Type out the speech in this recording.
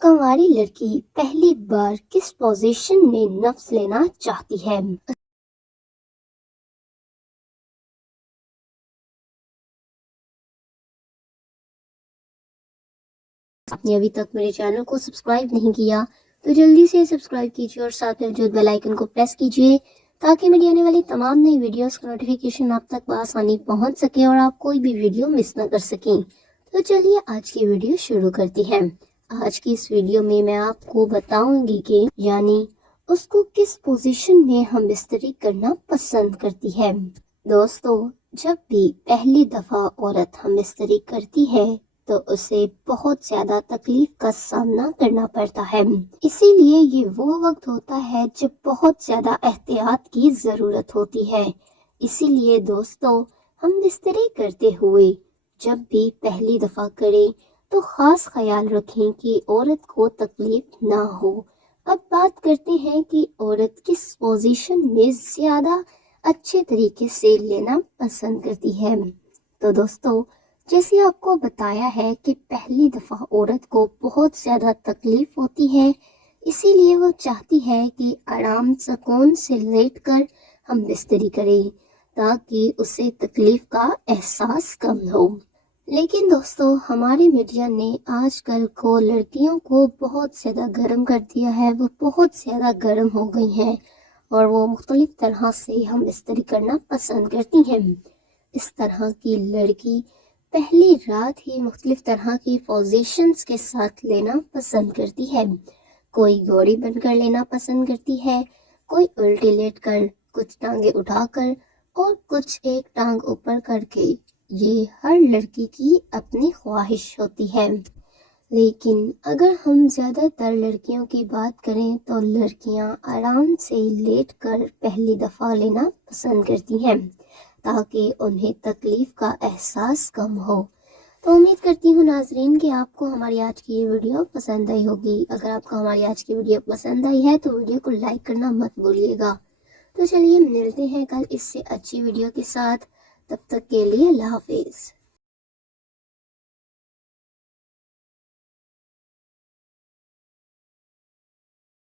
کنواری لڑکی پہلی بار کس پوزیشن میں نفس لینا چاہتی ہے؟ آپ نے ابھی تک میرے چینل کو سبسکرائب نہیں کیا تو جلدی سے سبسکرائب کیجیے اور ساتھ میں موجود بیل آئیکن کو پریس کیجیے تاکہ میری آنے والی تمام نئی ویڈیوز کا نوٹیفیکیشن آپ تک بآسانی پہنچ سکے اور آپ کوئی بھی ویڈیو مس نہ کر سکیں۔ تو چلیے آج کی ویڈیو شروع کرتی ہیں۔ آج کی اس ویڈیو میں آپ کو بتاؤں گی کہ یعنی اس کو کس پوزیشن میں ہم بستری کرنا پسند کرتی ہے۔ دوستو، جب بھی پہلی دفعہ عورت ہم بستری کرتی ہے تو اسے بہت زیادہ تکلیف کا سامنا کرنا پڑتا ہے۔ اسی لیے یہ وہ وقت ہوتا ہے جب بہت زیادہ احتیاط کی ضرورت ہوتی ہے۔ اسی لیے دوستو، ہم بستری کرتے ہوئے جب بھی پہلی دفعہ کریں تو خاص خیال رکھیں کہ عورت کو تکلیف نہ ہو۔ اب بات کرتے ہیں کہ عورت کس پوزیشن میں زیادہ اچھے طریقے سے لینا پسند کرتی ہے۔ تو دوستو، جیسے آپ کو بتایا ہے کہ پہلی دفعہ عورت کو بہت زیادہ تکلیف ہوتی ہے، اسی لیے وہ چاہتی ہے کہ آرام سکون سے لیٹ کر ہم بستری کریں تاکہ اسے تکلیف کا احساس کم ہو۔ لیکن دوستو، ہمارے میڈیا نے آج کل کو لڑکیوں کو بہت زیادہ گرم کر دیا ہے، وہ بہت زیادہ گرم ہو گئی ہیں اور وہ مختلف طرح سے ہم بستری کرنا پسند کرتی ہیں۔ اس طرح کی لڑکی پہلی رات ہی مختلف طرح کی پوزیشنز کے ساتھ لینا پسند کرتی ہے۔ کوئی گھوڑی بن کر لینا پسند کرتی ہے، کوئی الٹی لیٹ کر، کچھ ٹانگیں اٹھا کر اور کچھ ایک ٹانگ اوپر کر کے۔ یہ ہر لڑکی کی اپنی خواہش ہوتی ہے۔ لیکن اگر ہم زیادہ تر لڑکیوں کی بات کریں تو لڑکیاں آرام سے لیٹ کر پہلی دفعہ لینا پسند کرتی ہیں تاکہ انہیں تکلیف کا احساس کم ہو۔ تو امید کرتی ہوں ناظرین کہ آپ کو ہماری آج کی یہ ویڈیو پسند آئی ہوگی۔ اگر آپ کو ہماری آج کی ویڈیو پسند آئی ہے تو ویڈیو کو لائک کرنا مت بھولیے گا۔ تو چلیے ملتے ہیں کل اس سے اچھی ویڈیو کے ساتھ، تب تک کے لیے اللہ حافظ۔